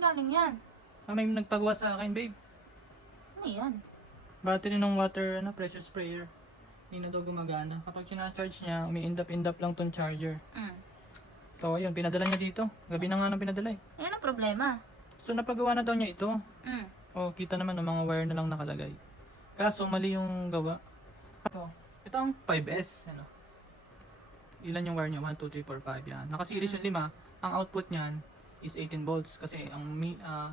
Saan galing yan? May nagpagawa sa akin, babe. Ano yan? Battery ng water, pressure sprayer. Hindi na daw gumagana. Kapag sinacharge niya, umi-indap-indap lang tong charger. So, ayun, pinadala niya dito. Gabi na nga nang pinadala eh. Ayan ang problema. So, napagawa na daw niya ito. Mm. O, kita naman ng mga wire na lang nakalagay. Kaso, mali yung gawa. Ito ang 5S. Ano? Ilan yung wire niya? 1, 2, 3, 4, 5. Yan. Naka-series yung 5. Ang output niyan is 18 volts. Kasi ang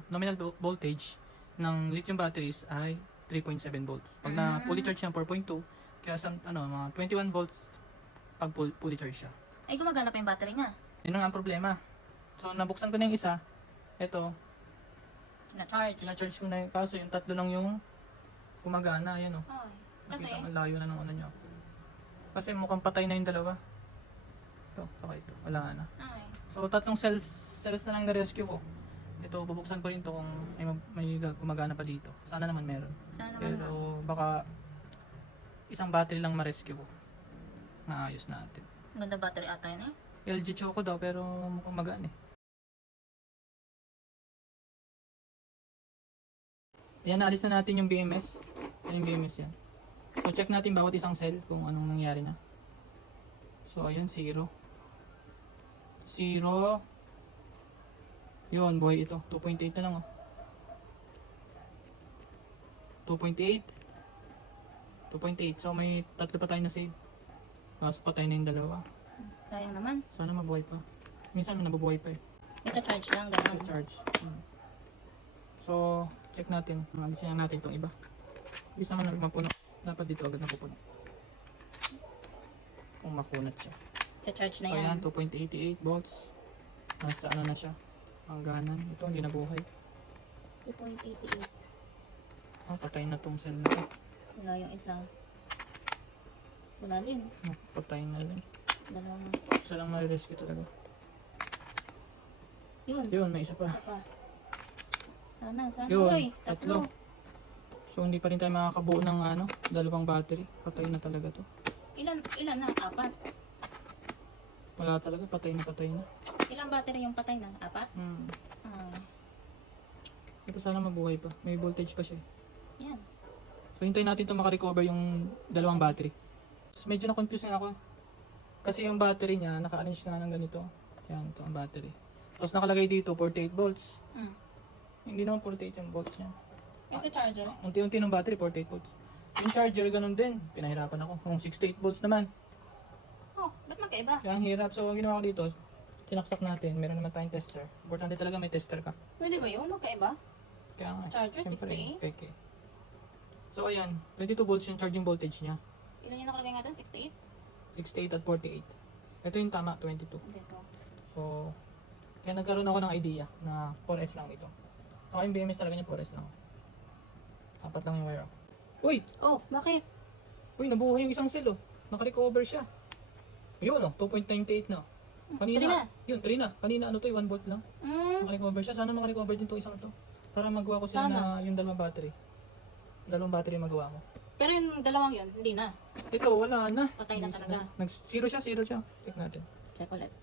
nominal voltage ng lithium batteries ay 3.7 volts. Pag na fully charge siya, 4.2. Kaya mga 21 volts pag fully charge siya. Ay, gumagana pa yung battery nga. Yun ang problema. So, nabuksan ko na yung isa. Ito, Na-charge. na-charge ko na yung kaso. Yung tatlo lang yung gumagana. Ayan o. Ay. Kasi, Nakita ang layo na ng ano niya. Kasi mukhang patay na yung dalawa. Ito, saka ito. Wala na. ay. So, tatlong cells na lang na-rescue ko. Ito, bubuksan ko rin to kung may gumagana pa dito. Sana naman meron. Sana naman Pero baka isang battery lang ma-rescue ko. Maayos natin. Ganda battery ata yun eh. LG Choco daw pero mukhang magaan eh. Ayan, naalis na natin yung BMS. Ayan yung BMS yan. So check natin bawat isang cell kung anong nangyari na. So ayun, 0. 0. Yun, buhay ito. 2.8 na lang oh. 2.8. 2.8. So may tatlo pa tayo na save. Tapos patay na yung dalawa. Sayang naman. Sana mabuhay pa. Minsan nabubuhay pa eh. Ito charge lang, gano'n. Charge. So, check natin. Alisin na natin itong iba. Ibig naman na mapuno. Dapat dito agad napupuno. Kung makunat siya. Charge na So, yan. yan. 2.88 volts. Nasa ano na siya. Hangganan. Ito, hindi nabuhay. 2.88. Patay na tong cell na ito. Wala yung isa. Wala din. Patay na rin. Dalawang. Isa lang ma-rescue talaga. Yun. Yun, may isa pa. Isa pa. Sana. Yun, Uy, tatlo. So, hindi pa rin tayo makakabuo ng dalawang battery. Patay na talaga to. Ilan na? 4. Wala talaga, patay na. Ilang battery yung patay na? 4? Ay. Ito sana mabuhay pa. May voltage pa siya. Yan. So, hintayin natin ito makarecover yung dalawang battery. So, medyo na-confuse na ako. Kasi yung battery niya, naka-arrange na ng ganito. Yan, ito ang battery. Tapos nakalagay dito, 48 volts. Hindi naman 48 yung volts niya. Yung sa charger? Unti-unti ng battery, 48 volts. Yung charger, ganun din. Pinahirapan ako. Kung 68 volts naman. Oh, ba't magkaiba? Kaya ang hirap. So, ang ginawa ko dito, tinaksak natin. Meron naman tayong tester. Importante talaga may tester ka. Pwede ba yun? Magkaiba? Kaya nga. Charger, syempre, 68? peke. So, ayan. 22 volts yung charging voltage niya. Ilan yung nakalagay nga doon? 68? 68 at 48. Ito yung tama, 22. Dito. So, kaya nagkaroon ako ng idea na 4S lang ito. So, yung BMS talaga niya 4S lang. Apat lang yung wire. Uy! Oh, bakit? Uy, nabuhay yung isang cell oh. Naka-recover siya. Ayun oh, 2.98 na. Kanina, 3 na. Yun, 3 na. Kanina 1 volt lang. Naka-recover siya. Sana maka-recover din itong isang to. Para magawa ko sila na yung dalawang battery. Dalawang battery magawa ko. Pero yung dalawang yun, hindi na. Ito, wala na. Patay na talaga. Zero siya. Check natin. Check ulit.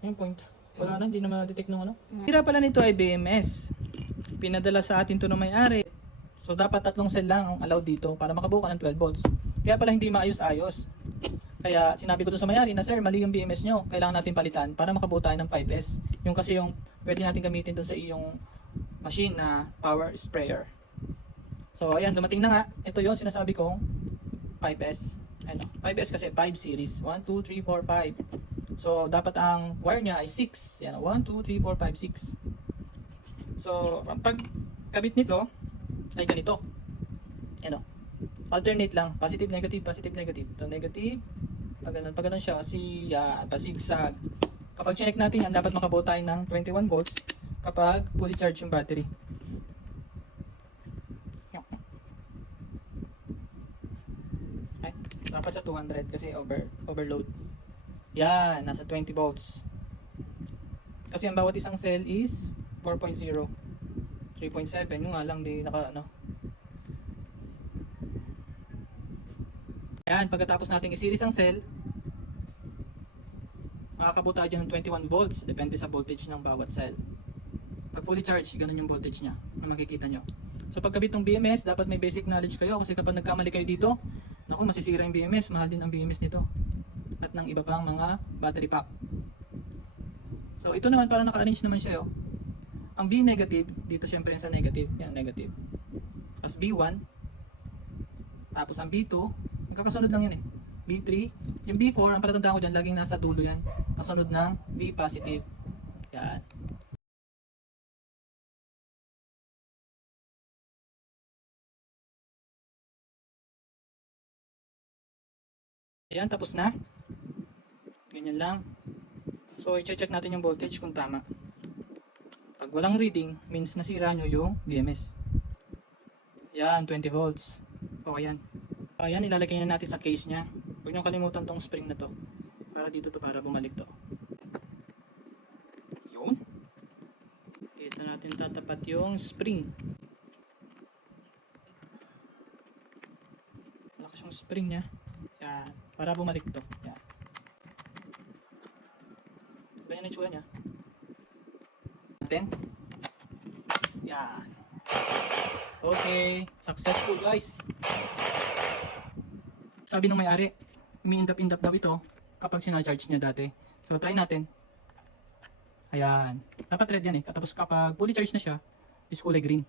Yung point. Wala na, hindi na ma-detect nung ano. Tira pala nito ay BMS. Pinadala sa atin to ng may-ari. So dapat 3 cell lang ang allowed dito para makabuo ka ng 12 volts. Kaya pala hindi maayos-ayos. Kaya sinabi ko dun sa may-ari na sir, mali yung BMS nyo. Kailangan natin palitan para makabuo tayo ng 5S. Yung kasi yung pwede natin gamitin dun sa iyong machine na power sprayer. So ayan, dumating na nga. Ito yung sinasabi kong 5S. Ano, 5S kasi 5 series. 1, 2, 3, 4, 5. So dapat ang wire niya ay 6. Yan, 1, 2, 3, 4, 5, 6. So pag kabit nito ay ganito. Ano? Alternate lang, positive, negative, positive, negative. So negative, pag ganun siya, pasigsag. Kapag check natin yan, dapat makabuo tayo ng 21 volts kapag fully charged yung battery. Ay, dapat sa 200 kasi overload. Yan, nasa 20 volts. Kasi ang bawat isang cell is 4.0. 3.7, yung nga lang di naka Yan, pagkatapos natin i-series ang cell, makakabuo tayo dyan ng 21 volts, depende sa voltage ng bawat cell. Pag fully charged, ganun yung voltage niya. Yung makikita nyo. So pagkabit ng BMS, dapat may basic knowledge kayo kasi kapag nagkamali kayo dito, naku, masisira yung BMS, mahal din ang BMS nito. At ng iba pang mga battery pack. So ito naman para naka-arrange naman siya. Oh. Ang B negative, dito syempre yan sa negative. Yan, negative. Tapos B1. Tapos ang B2, magkakasunod lang yan eh. B3. Yung B4, ang palatandaan ko dyan, laging nasa dulo yan. Kasunod ng B positive. Yan. Ayan, tapos na. Ganyan lang. So, i-check natin yung voltage kung tama. Pag walang reading, means nasira nyo yung BMS. Yan, 20 volts. Okay yan. Ayan, ilalagay na natin sa case nya. Huwag nyo kalimutan tong spring na to. Para dito to, para bumalik to. Yun. Dito natin tatapat yung spring. Malakas yung spring nya. Yan, para bumalik to. Yan. Ganyan ang itsura nya. Natin. Yan. Okay, successful guys. Sabi nung may-ari, umi-indap-indap daw ito kapag sinacharge niya dati. So try natin. Ayan. Dapat red yan eh. Tapos kapag fully charged na siya, is kulay green.